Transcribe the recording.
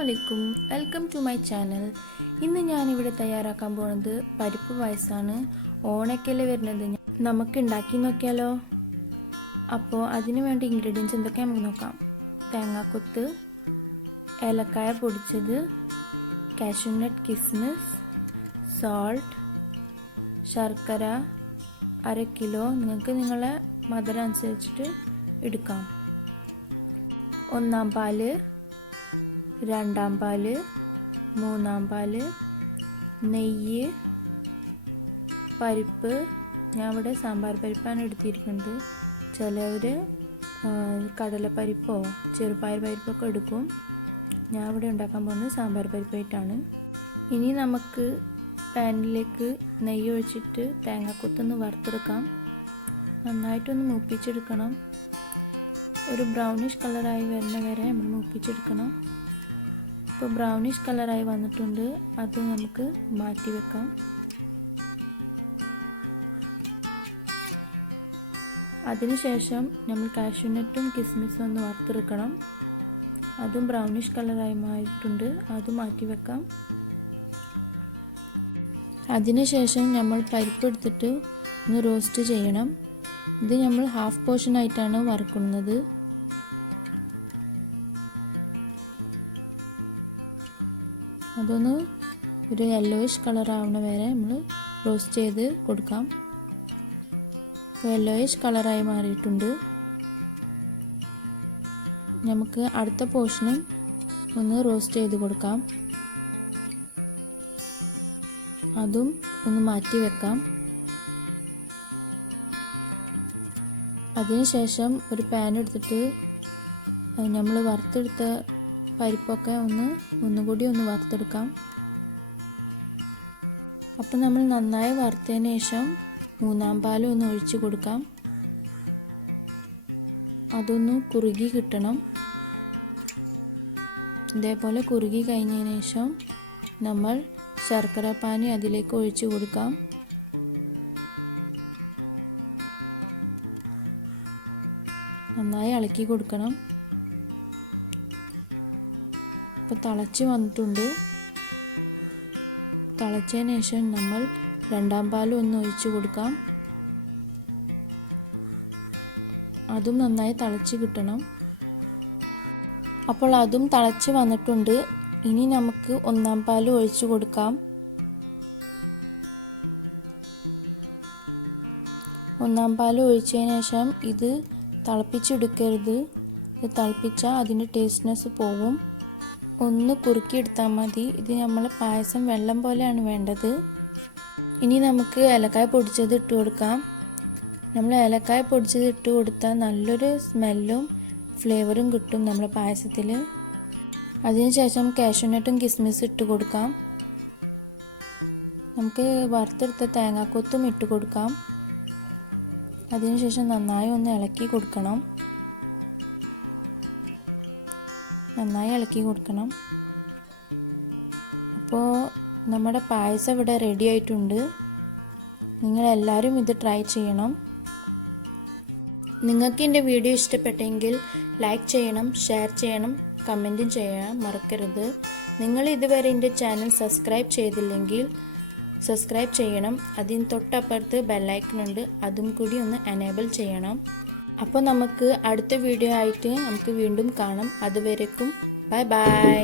അലൈക്കും welcome to my channel ഇന്ന് ഞാനിവിടെ തയ്യാറാക്കാൻ പോണത് പരിപ്പ് പായസമാണ് ഓണക്കല്ലേ വരുന്നത് നമുക്ക് ഉണ്ടാക്കി നോക്കിയാലോ? അപ്പോൾ അതിന് വേണ്ട ഇൻഗ്രീഡിയൻസ് എന്തൊക്കെ നമുക്ക് നോക്കാം. തേങ്ങാക്കൊത്ത് ഏലക്കായ പൊടിച്ചത് കാഷ്യൂനട്ട് കിസ്മിസ് സോൾട്ട് ശർക്കര അര കിലോ. നിങ്ങൾക്ക് നിങ്ങളെ മധുരം അനുസരിച്ചിട്ട് എടുക്കാം. ഒന്നാം പാൽ രണ്ടാം പാൽ മൂന്നാം പാൽ നെയ്യ് പരിപ്പ്. ഞാൻ ഇവിടെ സാമ്പാർ പരിപ്പാണ് എടുത്തിരിക്കുന്നത്. ചിലവർ കടലപ്പരിപ്പോ ചെറുപയർ പരിപ്പൊക്കെ എടുക്കും. ഞാൻ ഇവിടെ ഉണ്ടാക്കാൻ പോകുന്നത് സാമ്പാർ പരിപ്പായിട്ടാണ്. ഇനി നമുക്ക് പാനിലേക്ക് നെയ്യ് ഒഴിച്ചിട്ട് തേങ്ങാക്കൊത്തൊന്ന് വറുത്തെടുക്കാം. നന്നായിട്ടൊന്ന് മൂപ്പിച്ചെടുക്കണം. ഒരു ബ്രൗണിഷ് കളറായി വരുന്ന വരെ നമ്മൾ മുപ്പിച്ചെടുക്കണം. ഇപ്പോൾ ബ്രൗണിഷ് കളറായി വന്നിട്ടുണ്ട്. അത് നമുക്ക് മാറ്റി വെക്കാം. അതിനുശേഷം നമ്മൾ കാഷ്യൂനട്ടും കിസ്മിസും ഒന്ന് വറുത്തെടുക്കണം. അതും ബ്രൗണിഷ് കളറായി മാറിയിട്ടുണ്ട്. അത് മാറ്റി വെക്കാം. അതിനുശേഷം നമ്മൾ പരിപ്പ് എടുത്തിട്ട് ഒന്ന് റോസ്റ്റ് ചെയ്യണം. ഇത് നമ്മൾ ഹാഫ് പോർഷൻ ആയിട്ടാണ് വറുക്കുന്നത്. അതൊന്ന് ഒരു യെല്ലോയിഷ് കളർ ആവണ വരെ നമ്മൾ റോസ്റ്റ് ചെയ്ത് കൊടുക്കാം. യെല്ലോയിഷ് കളറായി മാറിയിട്ടുണ്ട്. നമുക്ക് അടുത്ത പോർഷനും ഒന്ന് റോസ്റ്റ് ചെയ്ത് കൊടുക്കാം. അതും ഒന്ന് മാറ്റി വെക്കാം. അതിനുശേഷം ഒരു പാൻ എടുത്തിട്ട് നമ്മൾ വറുത്തെടുത്ത പരിപ്പൊക്കെ ഒന്ന് ഒന്നുകൂടി ഒന്ന് വറുത്തെടുക്കാം. അപ്പം നമ്മൾ നന്നായി വറുത്തതിന് ശേഷം മൂന്നാം പാലും ഒന്ന് ഒഴിച്ചു കൊടുക്കാം. അതൊന്ന് കുറുകി കിട്ടണം. ഇതേപോലെ കുറുകി കഴിഞ്ഞതിന് ശേഷം നമ്മൾ ശർക്കര പാനി അതിലേക്ക് ഒഴിച്ചു കൊടുക്കാം. നന്നായി ഇളക്കി കൊടുക്കണം. ഇപ്പോൾ തിളച്ച് വന്നിട്ടുണ്ട്. തിളച്ചതിന് ശേഷം നമ്മൾ രണ്ടാം പാലും ഒന്ന് ഒഴിച്ചു കൊടുക്കാം. അതും നന്നായി തിളച്ച് കിട്ടണം. അപ്പോൾ അതും തിളച്ച് വന്നിട്ടുണ്ട്. ഇനി നമുക്ക് ഒന്നാം പാൽ ഒഴിച്ചു കൊടുക്കാം. ഒന്നാം പാൽ ഒഴിച്ചതിന് ശേഷം ഇത് തിളപ്പിച്ചെടുക്കരുത്. ഇത് തിളപ്പിച്ചാൽ അതിന്റെ ടേസ്റ്റ്നെസ് പോവും ഒന്ന് കുറുക്കിയെടുത്താൽ മതി. ഇത് നമ്മൾ പായസം വെള്ളം പോലെയാണ് വേണ്ടത്. ഇനി നമുക്ക് ഏലക്കായ പൊടിച്ചത് ഇട്ട് കൊടുക്കാം. നമ്മൾ ഏലക്കായ പൊടിച്ചത് ഇട്ട് കൊടുത്താൽ നല്ലൊരു സ്മെല്ലും ഫ്ലേവറും കിട്ടും നമ്മുടെ പായസത്തിൽ അതിനുശേഷം കാഷ്യൂനട്ടും കിസ്മിസ് ഇട്ട് കൊടുക്കാം. നമുക്ക് വറുത്തെടുത്ത തേങ്ങാക്കൊത്തും ഇട്ട് കൊടുക്കാം. അതിനുശേഷം നന്നായി ഒന്ന് ഇളക്കി കൊടുക്കണം. നന്നായി ഇളക്കി കൊടുക്കണം. അപ്പോൾ നമ്മുടെ പായസം ഇവിടെ റെഡി ആയിട്ടുണ്ട്. നിങ്ങളെല്ലാവരും ഇത് ട്രൈ ചെയ്യണം. നിങ്ങൾക്ക് എന്റെ വീഡിയോ ഇഷ്ടപ്പെട്ടെങ്കിൽ ലൈക്ക് ചെയ്യണം ഷെയർ ചെയ്യണം കമന്റും ചെയ്യണം മറക്കരുത്. നിങ്ങൾ ഇതുവരെ എന്റെ ചാനൽ സബ്സ്ക്രൈബ് ചെയ്തില്ലെങ്കിൽ സബ്സ്ക്രൈബ് ചെയ്യണം. അതിന് തൊട്ടപ്പുറത്ത് ബെല്ലൈക്കൺ ഉണ്ട്. അതും കൂടി ഒന്ന് എനേബിൾ ചെയ്യണം. അപ്പോൾ നമുക്ക് അടുത്ത വീഡിയോ ആയിട്ട് നമുക്ക് വീണ്ടും കാണാം. അതുവരെക്കും ബൈ ബൈ